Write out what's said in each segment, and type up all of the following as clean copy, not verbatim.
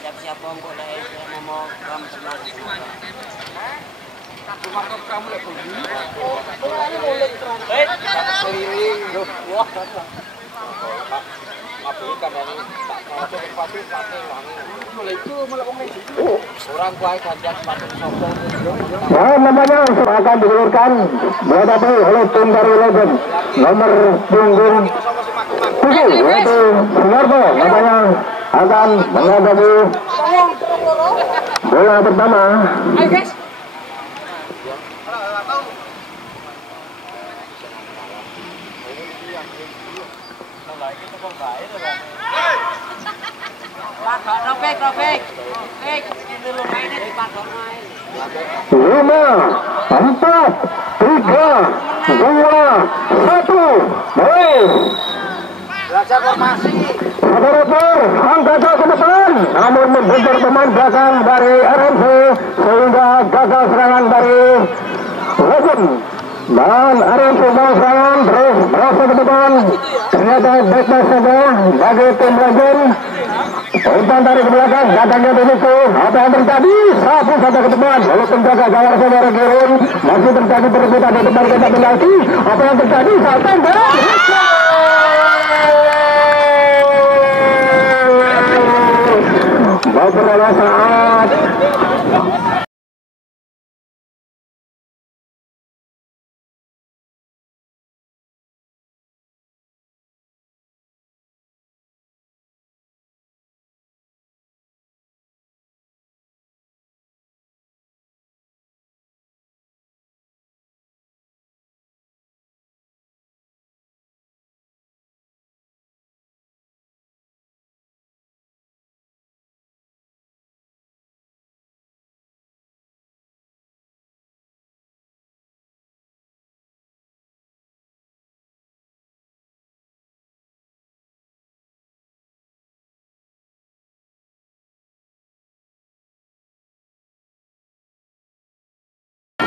Siap-siap bongkok deh, mau kamu semangat. Kamu lagi begini. Keliling, wah. Ngapain ini? Mulai itu malah orang kuai ganjak sepatu sombong. Nah, namanya akan diulurkan berhadapi oleh tim dari Legend nomor punggung 7 yaitu Sunarto, namanya akan menghadapi bola pertama. Lima, empat, tiga, dua, satu, mulai. Belajar formasi. Operator angkat ke depan, namun membentur pemain belakang dari RMC sehingga gagal serangan dari Legend. Dan RMC mau serangan terus merasa ke depan, ternyata baik-baik saja bagi tim Legend. Umpan dari ke belakang, datangnya di situ. Apa yang terjadi? Sapu saja ke depan. Lalu penjaga gawang saudara Gerun masih terjadi perebutan di depan kotak penalti. Apa yang terjadi? Saat tembak. Beberapa saat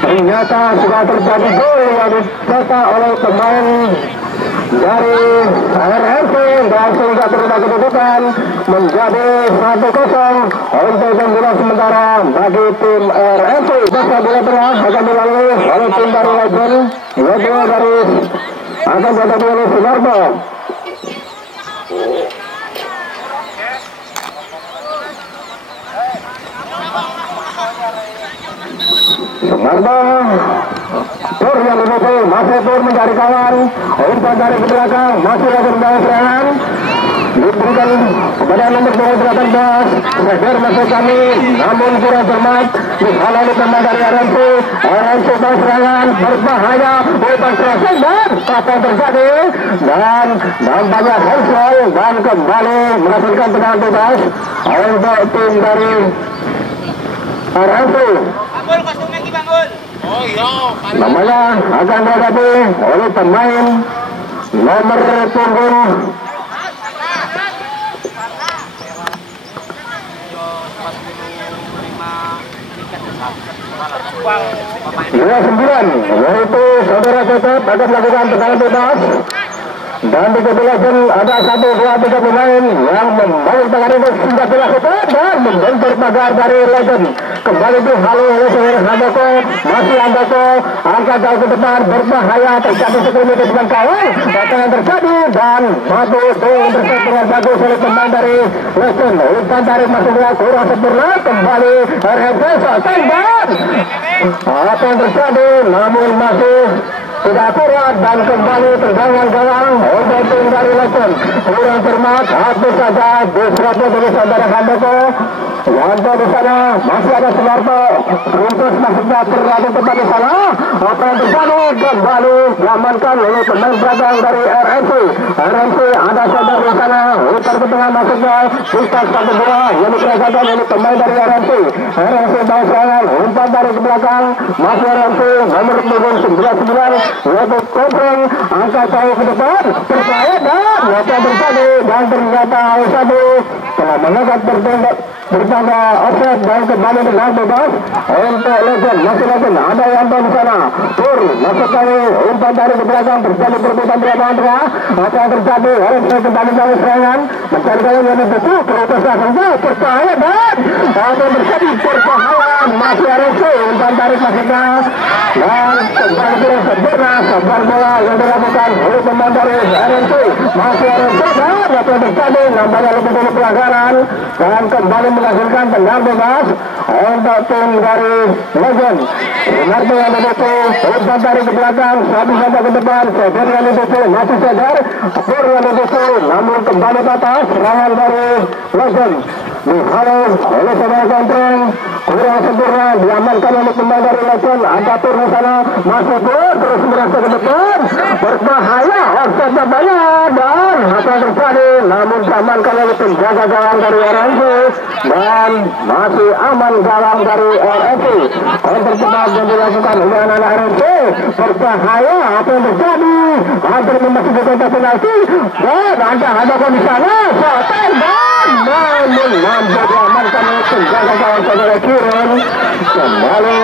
ternyata sudah terjadi gol yang dicetak oleh pemain dari RMC dan sehingga terdapat kedudukan menjadi 1-0 untuk pembunuh sementara bagi tim RMC. Masa bola tengah akan dilalui oleh tim dari Legend. Legend dari akan dihadapi oleh Sunarto. Sunarto Tur yang dipukul, masih Tur mencari kawan. Umpan dari ke belakang, masih lagi membawa serangan. Diberikan kepada nomor 18 Seger masuk kami, namun kurang cermat. Dihalangi pemain dari RMC. RMC mau serangan, berbahaya. Umpan serang dan apa yang terjadi? Dan nampaknya Hensel dan kembali melakukan tendangan bebas untuk tim dari RMC. Oh iya, namanya akan dihadapi oleh pemain nomor punggung 29 yaitu saudara Cecep akan melakukan tendangan bebas. Dan di kebelasan ada 1, 2, 3 pemain yang membangun tangan itu sehingga dilakukan dan membentur pagar dari Legend. Kembali dihalau oleh saudara Handoko, masih Handoko angkat jauh ke depan, berbahaya, terjadi sekelumit di depan kawan. Apa yang terjadi dan satu intercept dengan bagus oleh pemain dari Legend. Umpan tarik masuk kurang sempurna, kembali RMC tembak. Apa yang terjadi namun masih tidak akurat dan kembali tergangan gawang untuk tim dari Legend. Kurang cermat, habis saja diserapnya dari saudara Handoko. Yanto di sana, masih ada Sumarto. Terus masuknya terlalu tepat di sana. Apa yang terjadi? Kembali diamankan oleh pemain belakang dari RMC. RMC ada saudara di sana. Umpan ke tengah masuknya. Lintas 1-2 yang dikerjakan oleh pemain dari RMC. RMC bawa serangan. Umpan dari ke belakang. Masih RMC nomor 99 yaitu Kompreng. Angkat jauh ke depan. Percaya dan nyata terjadi. Dan ternyata satu telah mengekat bertanda offset dan kembali dengan bebas untuk Legend. Masih Legend ada yang di sana. Pur masuk kali umpan dari ke belakang terjadi perebutan di lapangan tengah. Apa yang terjadi? RMC kembali dari serangan mencari kali yang betul terus saja percaya dan apa yang terjadi pertahanan masih RMC umpan tarik masuknya dan kembali terus sempurna sebar bola yang dilakukan oleh pemain dari RMC masih RMC dan apa yang terjadi nampaknya lebih dulu pelanggaran dan kembali menghasilkan tendangan bebas untuk tim dari Legend. Sunarto yang betul umpan tarik ke belakang satu saja ke depan Segar yang betul masih Segar Pur yang betul namun kembali ke atas serangan dari Legend dihalau oleh saudara Kompreng kurang sempurna diamankan oleh pemain dari Legend. Ada Pur di sana masuk Pur terus merasa ke depan berbahaya offsetnya banyak dan apa yang terjadi namun diamankan oleh penjaga gawang dari RMC dan masih aman gawang dari RMC. Untuk cepat yang dilakukan oleh anak-anak RMC berbahaya apa yang terjadi hampir memasuki kotak penalti dan ada di sana Soten dan namun mampu diamankan oleh penjaga gawang saudara Kiron kembali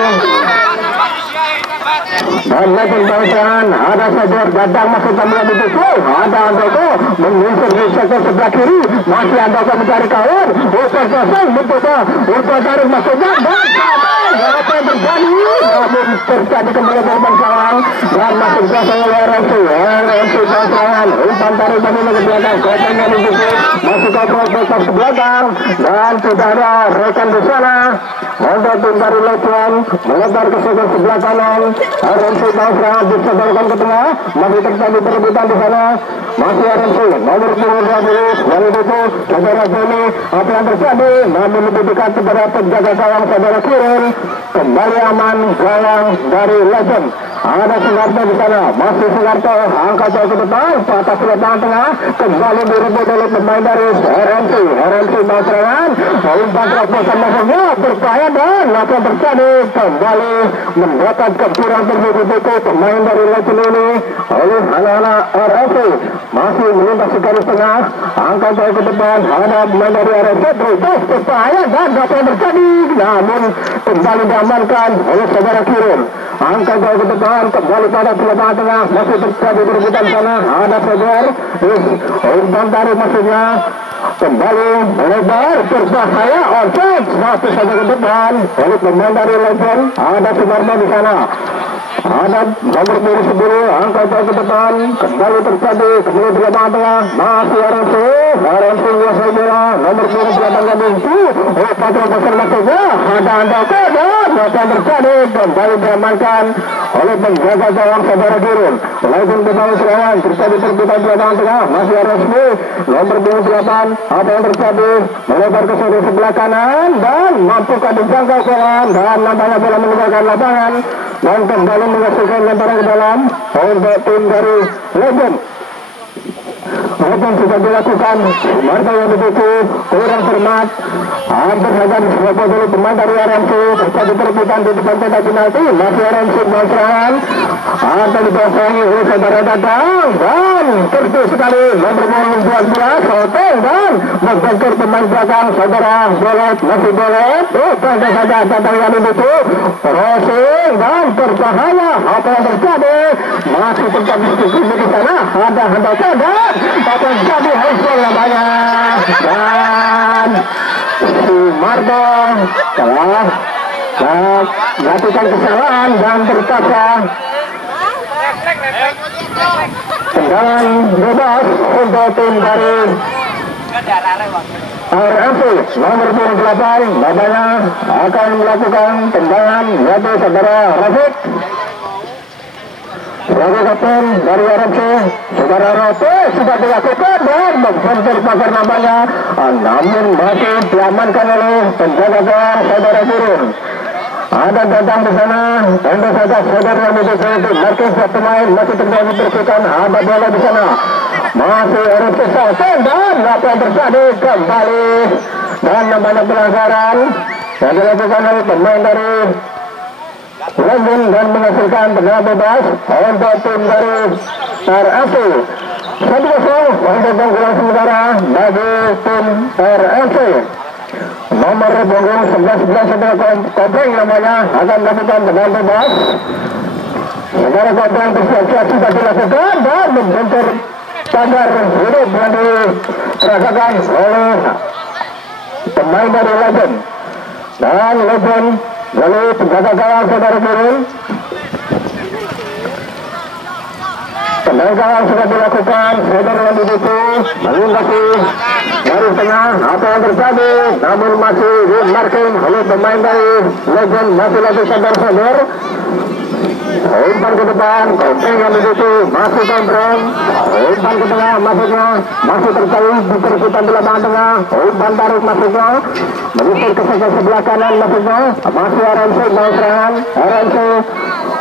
dan Legend bangsan ada Segar datang masuk tambahan di depan ada Andoko menyusul di sektor sebelah kiri masih Andoko mencari kawan umpan kosong umpan tarik masuknya dan apa yang terjadi namun terjadi kembali korban kawan dan masuk kosong oleh RMC bangsan umpan tarik kembali ke belakang kosongnya di depan masuk ke proses ke belakang dan sudah ada rekan di sana untuk tim dari Legend melebar ke sektor sebelah kanan. RMC bangsan disebarkan ke tengah masih terjadi perebutan di sana masih RMC nomor 12 yang itu saudara Joni apa yang terjadi namun lebih dekat kepada penjaga gawang saudara Kiron kembali aman gawang dari Legend. Ada Sunarto di sana masih Sunarto angkat jauh ke depan patah ke lapangan tengah kembali direbut oleh pemain dari RMC bangsan umpan terobosan masuknya berbahaya dan apa yang terjadi kembali mendapat kepuran terbuka pemain dari Legend ini oleh anak-anak RMC masih melintasi garis tengah angkat jauh ke depan ada pemain dari RMC terus berbahaya dan apa yang terjadi namun kembali diamankan oleh saudara Kiron angkat jauh ke depan kembali pada lapangan tengah masih terjadi perebutan sana ada Segar umpan tarik maksudnya kembali melebar berbahaya offset satu saja ke depan oleh pemain dari Legend ada Sumarto di sana ada nomor 10 angkat jauh ke depan kembali terjadi kembali di lapangan tengah masih RMC menguasai bola nomor 28 yang itu patron besar maksudnya ada Andoko dan apa yang terjadi kembali diamankan oleh penjaga gawang saudara Kiron. Legend kembali serangan terjadi perebutan di lapangan tengah masih RMC nomor 28 apa yang terjadi melebar ke sebelah kanan dan mampukah dijangkau kawan dan nampaknya bola meninggalkan lapangan dan kembali menghasilkan lemparan ke dalam untuk tim dari Legend. Legend sudah dilakukan Marta yang begitu kurang cermat hampir saja diserobot oleh pemain dari RMC terjadi perebutan di depan kotak penalti masih RMC bangsan atau dibasahi oleh saudara datang dan tertutup sekali nomor 12 Soten dan membongkar pemain belakang saudara Bolet masih Bolet pantas saja datang yang begitu crossing dan berbahaya apa yang terjadi masih terjadi di sana ada Handoko dan apa yang terjadi hasil namanya dan Sumarto telah melakukan kesalahan dan terpaksa tendangan bebas untuk tim dari RMC nomor 28 namanya akan melakukan tendangan yaitu saudara Rafiq sebagai kapten dari RMC saudara Rote sudah dilakukan dan membentur pagar namanya, namun masih diamankan oleh penjaga gawang saudara Burun. Ada datang di sana, tentu saja saudara yang berusaha untuk markis pemain masih terjadi berkutan, ada bola di sana, masih RMC Sultan dan apa yang terjadi kembali dan namanya pelanggaran yang dilakukan oleh pemain dari Legend dan menghasilkan tendangan bebas untuk tim dari RFC. 1-0 untuk penggulang sementara bagi tim RFC. Nomor punggung 11 adalah Kopeng namanya, akan melakukan tendangan bebas. Negara Kopeng bersiap-siap sudah dilakukan dan membentur pagar hidup yang dirasakan oleh pemain dari Legend. Dan Legend lalu penjaga gawang saudara Burun. Tendangan gawang sudah dilakukan saudara yang itu melintasi garis tengah, apa yang terjadi, namun masih marking oleh pemain dari Legend, masih lagi sadar-sadar. Umpan ke depan, Kopeng yang begitu masih kontrol. Umpan ke tengah masuknya, masih terjadi di perkutan di lapangan tengah. Umpan tarik masuknya, menyisir ke sebelah kanan masuknya. Masih RMC mau serangan, RMC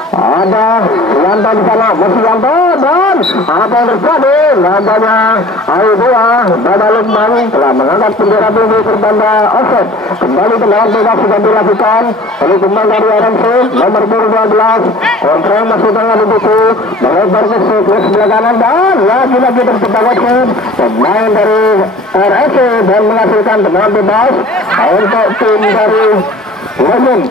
ada Yanto di sana, masih Yanto dan apa yang terjadi? Nampaknya Ayu Dua Bada Lukman telah mengangkat bendera peluru bertanda offset. Kembali tendangan bebas sudah dilakukan oleh pemain dari RMC nomor 12. Kontrol masuk tengah di situ, melebar ke sebelah kanan dan lagi-lagi tercipta wasit pemain dari RFC dan menghasilkan tendangan bebas untuk tim dari Legend.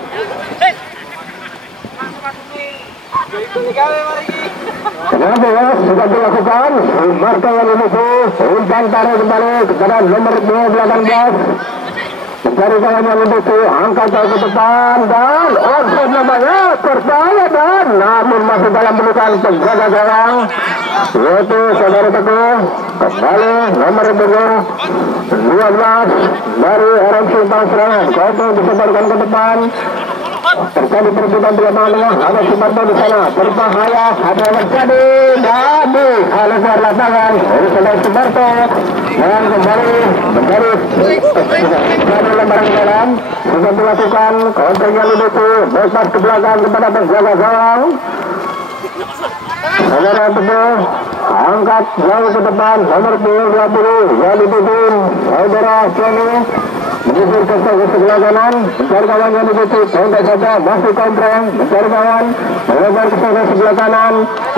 Tendangan bebas sudah dilakukan, Marta yang itu umpan tarik kembali kepada nomor 18. Mencari kawan yang itu, angkat ke depan dan offside namanya, berbahaya dan namun masih dalam pelukan penjaga gawang yaitu saudara Teguh. Kembali nomor 12 dari RMC Serangan, Kopeng disebarkan ke depan. Terjadi perebutan di lapangan tengah, ada Sumarto di sana, berbahaya, ada yang terjadi, tapi oleh keluar lapangan, oleh saudara Sumarto, dan kembali menjadi lembaran ke dalam, sudah dilakukan, Kopeng yang itu, lepas ke belakang kepada penjaga gawang. Saudara Teguh, angkat jauh ke depan, nomor 20, Walidudin, saudara Kenny, menyisir ke sebelah kanan, mencari kawan yang begitu, kontak saja, masih kontrol, mencari kawan, melebar ke sebelah kanan,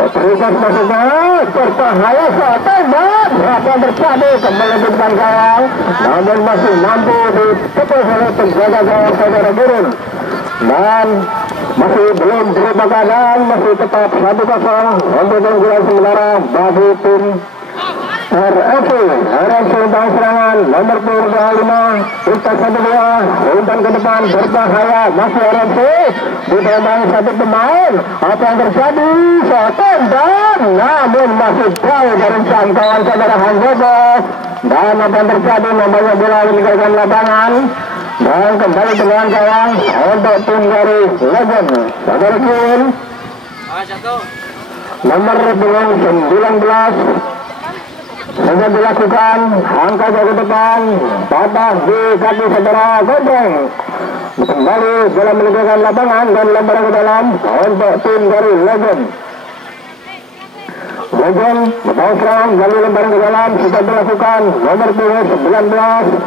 terikat masuknya, berbahaya saat tembak, apa terjadi, kembali ke depan gawang, namun masih mampu ditepuk oleh penjaga gawang saudara Burun, dan masih belum berubah keadaan, masih tetap 1-0 untuk keunggulan sementara bagi tim RFC. RFC bang serangan nomor 25 umpan 1-2, umpan ke depan berbahaya, masih RFC ditembak satu pemain, apa yang terjadi, tendang namun masih jauh dari jangkauan saudara Handobo dan apa yang terjadi, namanya bola meninggalkan lapangan dan kembali dengan gawang untuk tim dari Legend. Saudara Kun nomor 19 sudah dilakukan, angkat ke depan, patah di kaki saudara Kopeng. Kembali bola meninggalkan lapangan dan lempar ke dalam untuk tim dari Legend. Legend mau serang, lalu lempar ke dalam, sudah dilakukan nomor 19.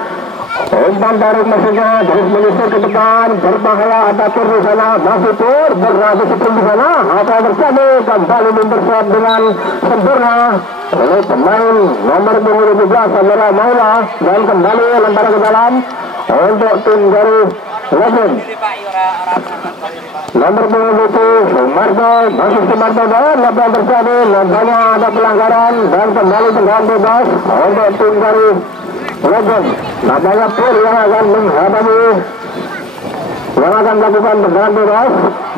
Umpan tarik masuknya, terus menyisir ke depan, berbahaya, ada Pur di sana, masih Pur, berlaku seperti di sana, apa yang terjadi, kembali mempersiap dengan sempurna oleh pemain nomor 17, saudara Maula, dan kembali lempar ke dalam untuk tim dari Legend. Nomor 27, Sumarto, masih Sumarto dan apa yang terjadi, nampaknya ada pelanggaran dan kembali tendangan bebas untuk tim dari Legend. Nampaknya Pur yang akan menghadapi, yang akan melakukan tendangan bebas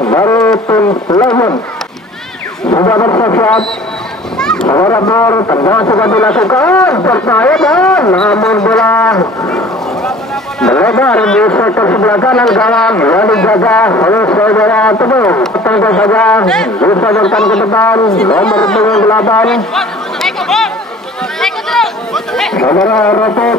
dari tim Legend. Sudah bersiap-siap, saudara Pur, tendangan sudah dilakukan, berbahaya dan namun bola melebar di sektor sebelah kanan gawang yang dijaga oleh saudara Teguh. Tentu saja disodorkan ke depan nomor 28 saudara Rotuk,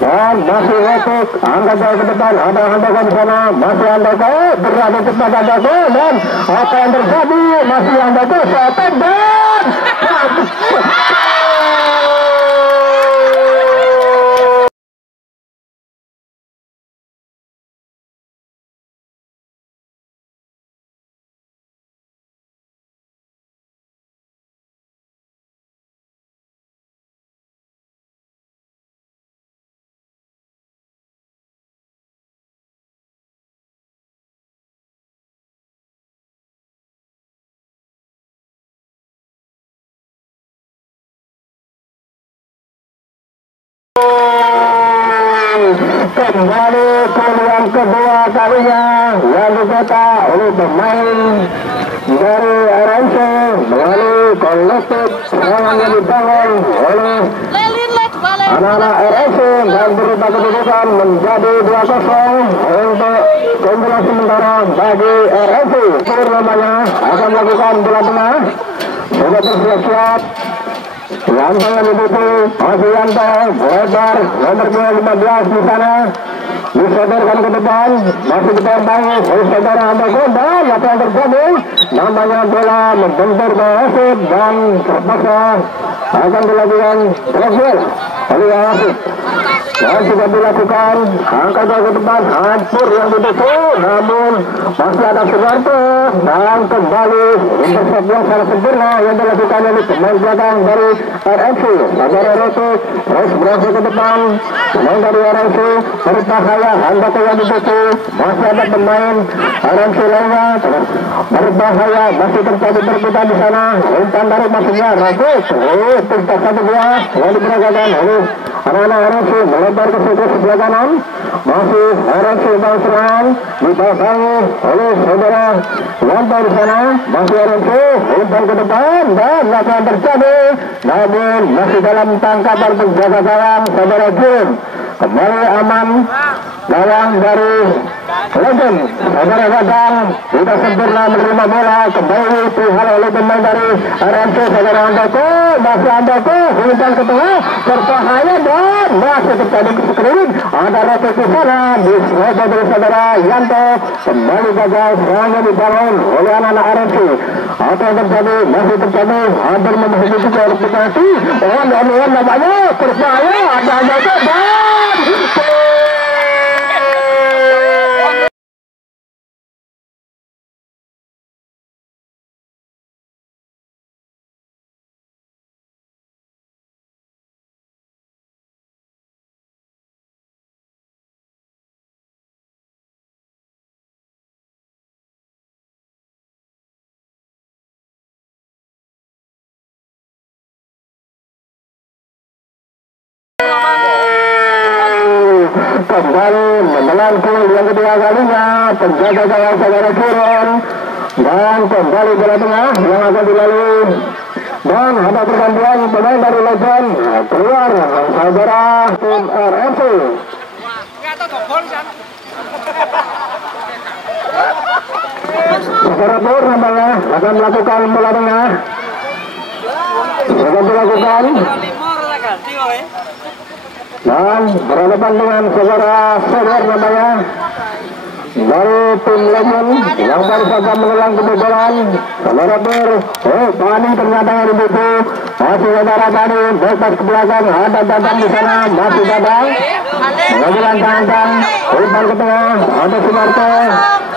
dan masih Rotuk angkat jauh ke depan, ada Handoko di sana, masih Handoko berada cepat Handoko, dan apa yang terjadi masih Handoko setan dan kembali ke yang kedua kalinya yang dicetak oleh pemain dari RMC melalui kolektif serangan yang dibangun oleh anak-anak RMC dan berubah kedudukan menjadi 2-0 untuk keunggulan sementara bagi RMC. Namanya akan melakukan bola tengah, sudah bersiap-siap. Yanto yang dibutuh, masih Yanto, lebar, nomor 15 di sana, disodorkan ke depan, masih ditembak oleh saudara Handoko, dan apa yang terjadi, namanya bola membentur ke wasit dan terpaksa akan dilakukan terakhir oleh wasit. Dan sudah dilakukan angkat ke depan, hampir yang dibutuh, namun masih ada Sugarto, dan kembali intercept yang sangat sempurna yang dilakukan oleh pemain belakang dari RMC. Saudara Rotuk terus berhasil ke depan, pemain dari RMC berbahaya, Handoko yang dibutuh, masih ada pemain RMC lainnya berbahaya, masih terjadi perebutan di sana, umpan dari masuknya Rotuk, pintas 1-2 yang diperagakan oleh anak-anak RMC melebar ke sebelah kanan, masih RMC bawah serangan dibasahi oleh saudara Yanto di sana, masih RMC umpan ke depan dan apa yang terjadi, namun masih dalam tangkapan penjaga gawang saudara Jim. Kembali aman gawang dari Legend saudara Gadang, tidak sempurna menerima bola, kembali dihal oleh pemain dari RMC saudara Handoko, masih Handoko umpan ke tengah berbahaya dan masih terjadi sekeliling, ada Rotok di sana, disebut dari saudara Yanto, kembali gagal serangan dibangun oleh anak-anak RMC. Apa yang terjadi, masih terjadi, hampir memasuki kualifikasi, namanya berbahaya, ada Handoko dan kembali menelan gol yang kedua kalinya, penjaga gawang saudara turun dan kembali bola tengah yang akan dilalui, dan ada pergantian pemain dari Legend keluar saudara tim RMC. Saudara Pur namanya akan melakukan bola tengah, akan dilakukan dan berhadapan dengan saudara Soder namanya dari tim Legend yang baru saja menelan kebobolan. Saudara Pur, Pani ternyata yang dibutuh, masih saudara Pani bebas ke belakang, ada Dadang di sana, masih Dadang mengambil tangan, umpan ke tengah, ada Sumarto,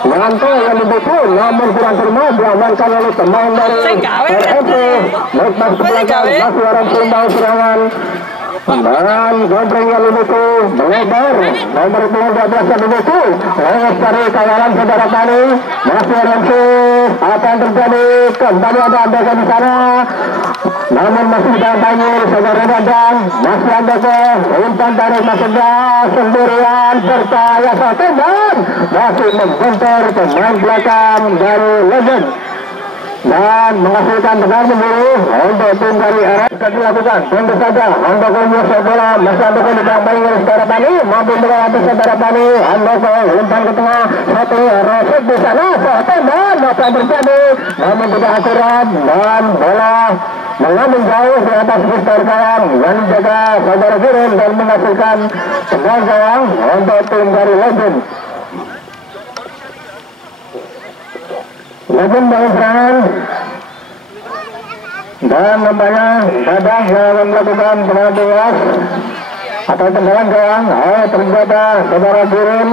Yanto yang dibutuh, namun kurang terima, diamankan oleh pemain dari RMC, bebas ke belakang, masih orang Sumbawa serangan. Dan Gondreng yang dibutuh melebar, nomor 12 yang dibutuh lewat dari kawalan saudara Pani, masih RMC. Apa yang terjadi, kembali ada Handoko di sana, namun masih didampingi saudara Dadang, masih Handoko, umpan dari masuknya sendirian bertaya satu dan masih membentur pemain belakang dari Legend. dan menghasilkan tendangan kembali untuk tim dari RS akan dilakukan. Tentu saja Handoko Yosef bola masih Handoko ditambahi oleh saudara Pani, mampu melewati saudara Pani. Handoko umpan ke tengah, satu Rosek di sana, satu dan apa yang terjadi namun tidak akurat dan bola mengambil jauh di atas Mister Gawang yang menjaga saudara Girin dan menghasilkan tendangan gawang untuk tim dari Legend. Legend bangun serangan dan nampaknya Dadang yang melakukan tendangan bebas atau tendangan gawang. Ternyata saudara Girin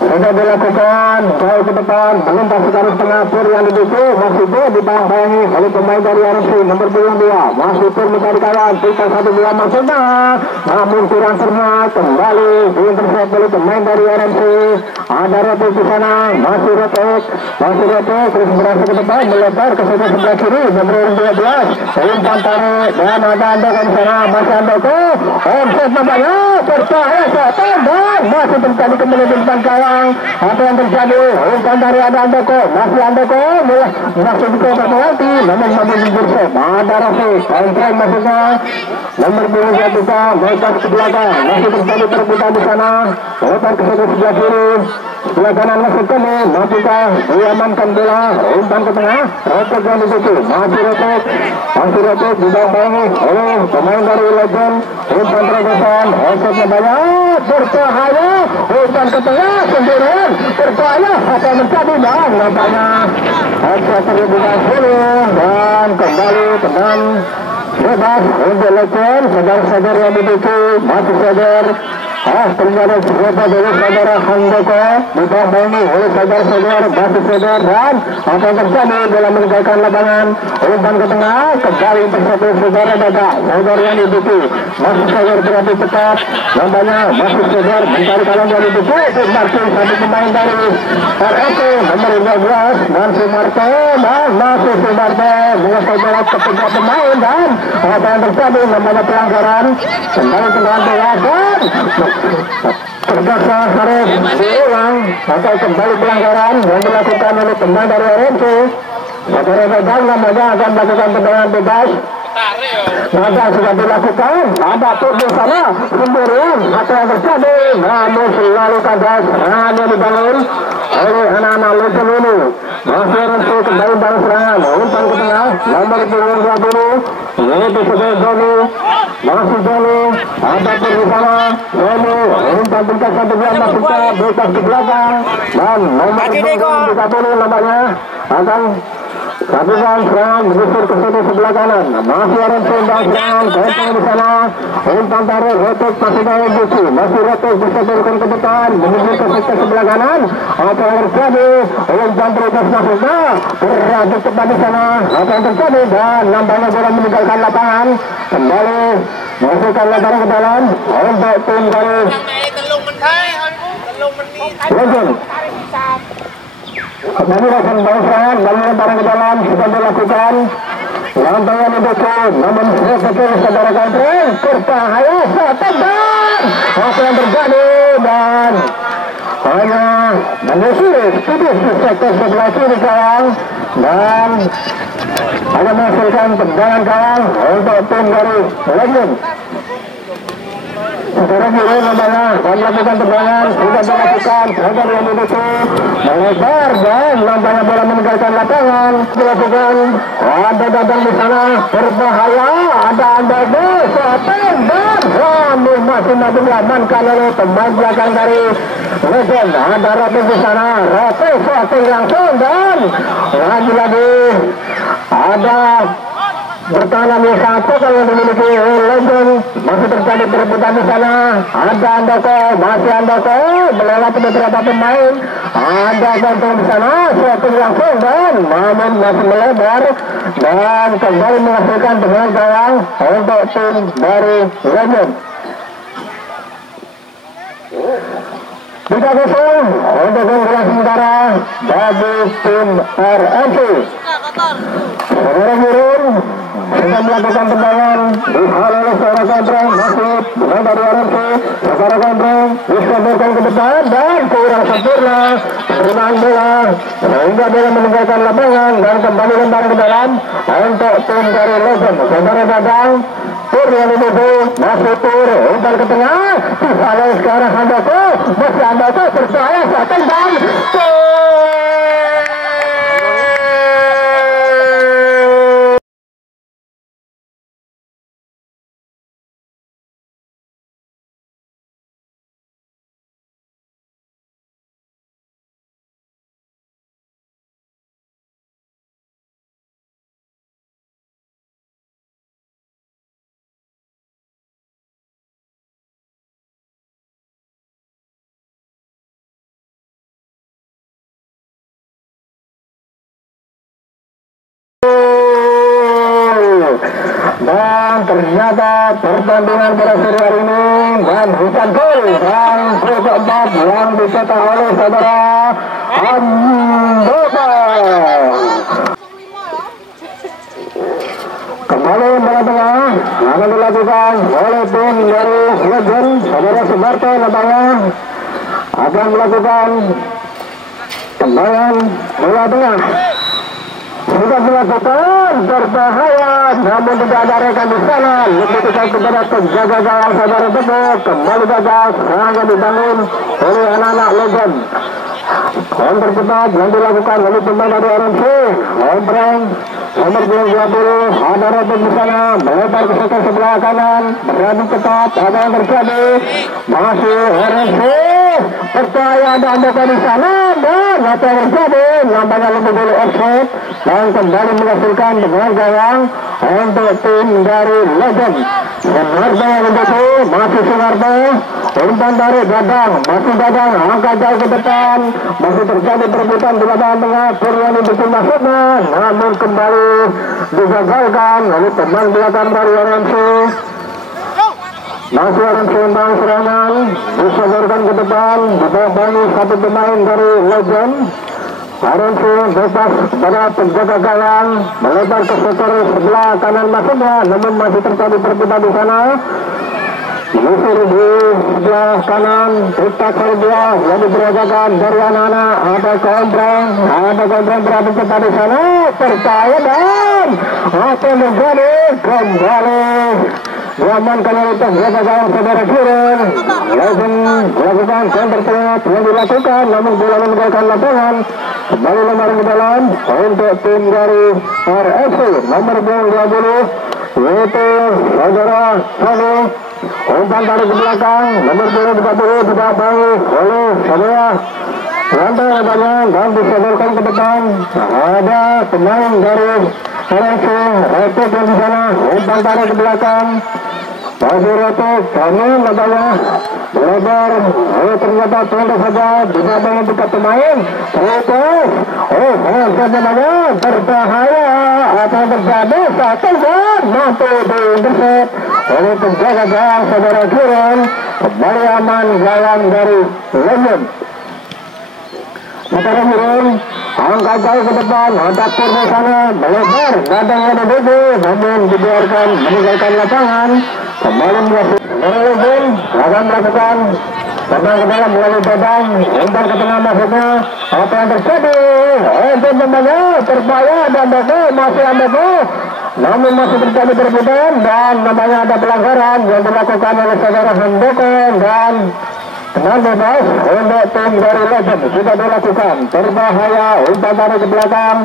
sudah dilakukan jauh ke depan melintas garis tengah Pur yang dibuku masih dibayang-bayangi oleh pemain dari RMC nomor 22 masih Pur mencari kawan kita 1-2 maksudnya namun kurang cermat kembali diintercept oleh pemain dari RMC. Ada Retek di sana, masih Retek terus berhasil ke depan melebar ke sebelah kiri nomor 12 umpan tarik dan ada Andoko di sana masih Andoko omset nampaknya bercahaya satu dan masih terjadi kembali di depan kawan. Apa yang terjadi? Umpan dari ada Andoko, masih Andoko masih dikotak penalti namun masih dibursek. Ada Rafiq, kontrek maksudnya nomor 21 mereka ke belakang masih terjadi perebutan di sana lebar ke sebelah kiri sebelah kanan masuk kami mampukah diamankan bola umpan ke tengah Retek yang disitu masih Retek dibayang-bayangi oleh pemain dari Legend umpan terobosan offsetnya banyak berbahaya umpan ke tengah sendirian berbahaya apa yang terjadi dan nampaknya offset terbuka dulu dan kembali tenang bebas untuk Legend. Saudara-saudara yang dituju masih sadar ternyata siapa dari saudara Handoko ditambahi oleh saudara-saudara masih sadar dan apa yang terjadi dalam meninggalkan lapangan umpan ke tengah kembali bersatu saudara Dada saudara yang dituju masih sadar berarti cepat nampaknya masih sadar mencari kawan yang dituju marking satu pemain dari RSC nomor 15 dan Sumarto dan masih Sumarto dengan saudara ketiga pemain dan apa yang terjadi namanya pelanggaran kembali tendangan bebas terpaksa harus diulang atau kembali pelanggaran yang dilakukan oleh pemain dari RMC. Saudara Dadang namanya akan melakukan tendangan bebas. Maka sudah dilakukan, ada pun di sana sendirian apa yang terjadi namun selalu kandas hanya dibangun oleh anak-anak Legend ini. Masih RMC kembali bangun serangan umpan ke tengah nomor 20 yaitu sebagai Zoni masih Zoni ada pun di sana Zoni umpan tingkat 1-2 masuknya bebas ke belakang dan nomor 30 namanya akan lakukan serangan bergeser ke sebelah kanan masih RMC bangun serangan kentang di sana umpan tarik Retek masih dari buku masih Retek bisa turunkan ke depan menuju ke sebelah kanan apa yang terjadi umpan terus masuknya berada tepat di sana apa yang terjadi dan nampaknya bola meninggalkan lapangan kembali masukkan lapangan ke dalam untuk tim dari Legend. Kembali akan bangun serangan balik lebaran ke dalam sudah dilakukan lantaran itu namun seperti saudara kontrol berbahaya satu dan apa yang terjadi dan hanya menyusuri tipis di sektor sebelah kiri kawan dan akan menghasilkan tendangan kawan untuk tim dari Legend. Saudara kiri namanya melakukan tendangan sudah dilakukan saudara yang dituju melebar dan nampaknya bola meninggalkan lapangan dilakukan ada Dadang di sana berbahaya ada Andoko satu dan namun masih diamankan oleh pemain belakang dari Legend. Ada Rafiq di sana Rafiq satu langsung dan lagi-lagi ada bertahan yang sangat total yang dimiliki Legend. Masih terjadi perebutan di sana ada Andoko masih Andoko melewati beberapa pemain ada gantung di sana suatu langsung dan namun masih melebar dan kembali menghasilkan dengan gawang untuk tim dari Legend. 3-0 untuk keunggulan sementara bagi tim RMC. Saudara Gurun sedang melakukan tendangan dihalau oleh seorang Gondrong, masih dengan dari RMC. Seorang Gondrong disodorkan ke depan dan kurang sempurna penerimaan bola sehingga bola meninggalkan lapangan dan kembali lempar ke dalam untuk tim dari Legend. Saudara Dadang Pur yang menuju masih Pur umpan ke tengah dihalau sekarang Handoko, masih Handoko percaya saat tendang dan ternyata pertandingan pada sore hari ini dan bukan gol dan gol keempat yang dicetak oleh saudara Handoko. Kembali bola tengah akan dilakukan oleh tim dari Legend. Saudara Subarto Latangnya akan melakukan tendangan bola tengah. Sudah dilakukan berbahaya, namun tidak ada rekan di sana. Dibutuhkan kepada penjaga gawang saudara Tepuk. Kembali gagal, serangan dibangun oleh anak-anak Legend. Counter cepat yang dilakukan oleh pemain dari RMC. Ombreng nomor 20 ada Robin di sana, melebar ke sektor sebelah kanan, beradu cepat, apa yang terjadi? Masih RMC. Percaya ada Handoko di sana dan apa yang terjadi? Nampaknya lebih dulu offside dan kembali menghasilkan dengan gawang untuk tim dari Legend. Sunarto yang menjadi masih Sunarto, umpan dari Dadang, masih Dadang angkat jauh ke depan, masih terjadi perebutan di lapangan tengah. Purwani betul masuknya, namun kembali digagalkan oleh pemain belakang dari RMC. Masih RMC tentang serangan disodorkan ke depan, dibangun satu pemain dari Legend. RMC bebas pada penjaga gawang, melebar ke sektor sebelah kanan masuknya, namun masih terjadi perebutan di sana. Menyusur di sebelah kanan, titak kedua yang diberagakan dari anak-anak. Ada Kompreng berada cepat di sana, percaya dan apa yang menjadi kembali diamankan oleh penjaga gawang saudara Kirin. Legend melakukan counter cepat yang dilakukan, namun bola meninggalkan lapangan. Kembali lemari ke dalam untuk tim dari RFC nomor 20 yaitu saudara Sony. Umpan tarik ke belakang nomor 20 tidak baik oleh saudara lantai lebarnya dan disodorkan ke depan. Ada pemain dari RFC Retuk yang di sana, umpan tarik ke belakang masih Retuk, kami lebarnya lebar, ternyata tanda saja tidak dengan tiga pemain. Retuk, namanya berbahaya, apa yang terjadi saat gol mampu diintercept oleh penjaga gawang saudara Kirin. Kembali aman gawang dari Legend. Saudara Kirin angkat jauh ke depan, hantar Pur di sana, melebar, Dadang yang duduk, namun dibiarkan meninggalkan lapangan. Kembali melakukan Legend akan melakukan terbang ke dalam melalui Dadang, umpan ke tengah masuknya. Apa yang terjadi? Untuk membangun terbaya dan Handoko, masih Handoko, namun masih terjadi perebutan dan namanya ada pelanggaran yang dilakukan oleh saudara Handoko dan tenang bebas untuk tim dari Legend sudah dilakukan. Berbahaya, umpan tarik ke belakang,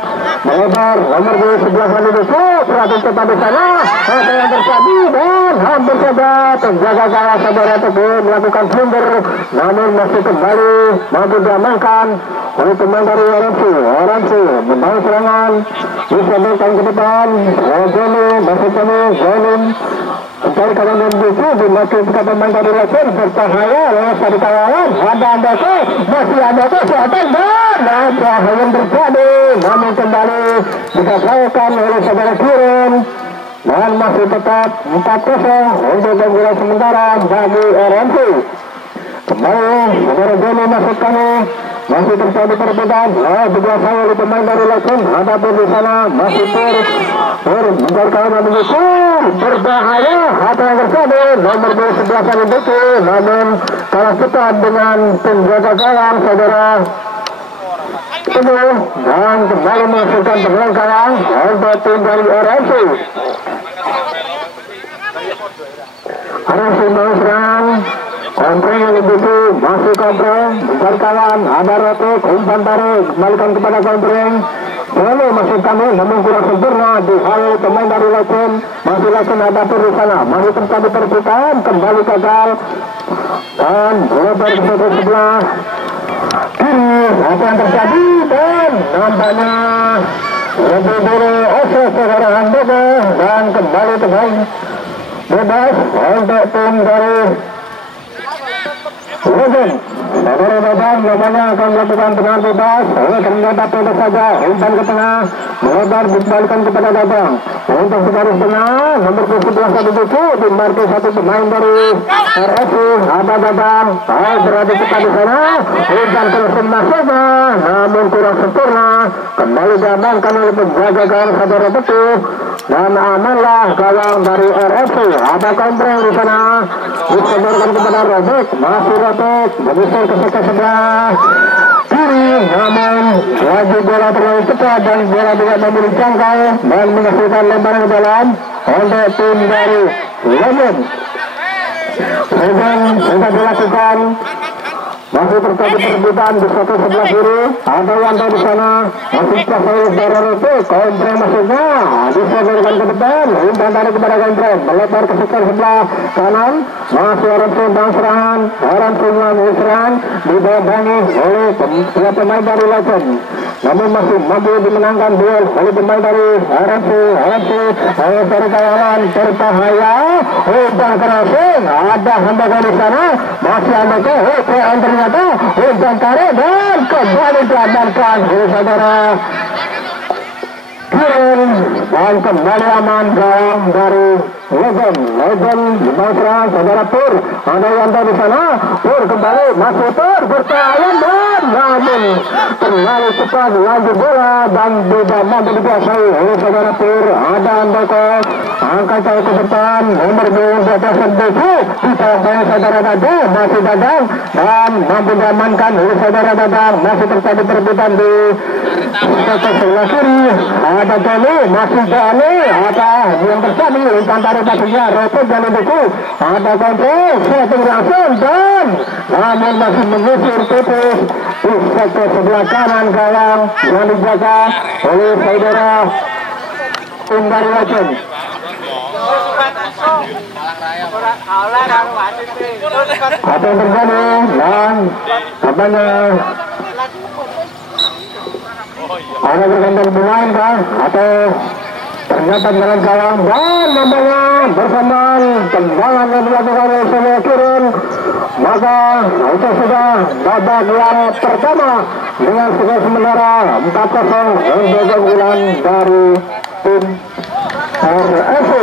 melebar nomor 2 sebelah kali disuruh perhatian cepat di sana. Apa yang terjadi dan hampir saja penjaga gawang saudara Teguh melakukan blunder, namun masih kembali mampu diamankan oleh pemain dari RMC. Membangun serangan disodorkan ke depan. Joni masih Joni mencari kawan yang buku dimaksud ke pemain dari Legend. Berbahaya lewat dari kawalan, ada Handoko, masih Handoko selatan dan apa yang terjadi, namun kembali digagalkan oleh saudara Kirin dan masih tetap 4-0 untuk keunggulan sementara bagi RMC. Kembali saudara Joni masuk kami masih terjadi perebutan. Dikuasai oleh pemain dari Legend. Adapun di sana masih mencari menuju berbahaya. Apa yang terjadi? Nomor 11 kali itu, namun kalah cepat dengan penjaga gawang saudara. Dan kembali menghasilkan pemain gawang untuk tim dari RFC. RFC mengusirkan kompreng yang begitu, masih kompreng mencari kawan, ada rotok, umpan tarik, kembalikan kepada kompreng. Lalu masih kami, namun kurang sempurna di hal pemain dari Legend. Masih Legend ada di sana, masih terjadi perebutan, kembali gagal dan lebar ke sebelah kiri. Apa yang terjadi? Dan nampaknya lebih dulu saudara Handoko dan kembali pemain bebas untuk tim dari Legend. Saudara Badan namanya akan melakukan tendangan bebas. Ternyata pendek saja, umpan ke tengah, melebar dikembalikan kepada Dadang. Untuk segaris tengah, nomor 11 satu buku, dimarki satu pemain dari RFC, ada Dadang. Berada cepat di sana, umpan terus masuknya, namun kurang sempurna. Kembali diamankan oleh penjaga gawang saudara Beku. Dan amanlah gawang dari RFC. Ada kompreng di sana, disodorkan kepada Robek, masih Robek, bergeser ke sebelah kiri, namun lagi bola terlalu cepat dan bola tidak memberi jangkau dan menghasilkan lemparan ke dalam untuk tim dari Legend. Sudah dilakukan. Masih terjadi perebutan di sebelah kiri. Ada Wanto di sana. Masih terjadi dari Rote. Kompreng maksudnya disodorkan ke depan. Umpan tarik kepada Kompreng. Melebar ke sebelah kanan. Masih orang sedang serangan. Orang sedang serangan. Dibangi oleh pemain dari Legend. Namun masih mampu dimenangkan duel oleh pemain dari RFC. Dari kawalan berbahaya. Umpan kerasing. Ada Handoko di sana. Masih Handoko. Ternyata umpan tarik dan kembali diamankan oleh saudara Kirin dan kembali aman gawang dari Legend di bawah serangan saudara Pur. Ada Yanto di sana. Pur kembali masuk Pur bertahan dan namun terlalu cepat laju bola dan tidak mampu dikuasai oleh saudara Pur. Ada Handoko angkat jauh ke depan, nomor 2 di atas Beku di tengah saudara Dadang, masih Dadang dan mampu diamankan oleh saudara Dadang. Masih terjadi perebutan di sebelah kiri. Ada Jani, masih Jani, ada yang terjadi umpan tarik pastinya Rotot dan Beku. Ada kontrol setting langsung dan namun masih mengusir tipis di sektor sebelah kanan gawang yang dijaga oleh saudara tim dari Legend. Apa yang terjadi dan apanya ada bergantian pemain kah atau ternyata dalam gawang dan nampaknya bersamaan tendangan yang dilakukan oleh Samuel Kirin. Maka itu sudah babak yang pertama dengan skor sementara 4-0 untuk keunggulan dari tim RFC.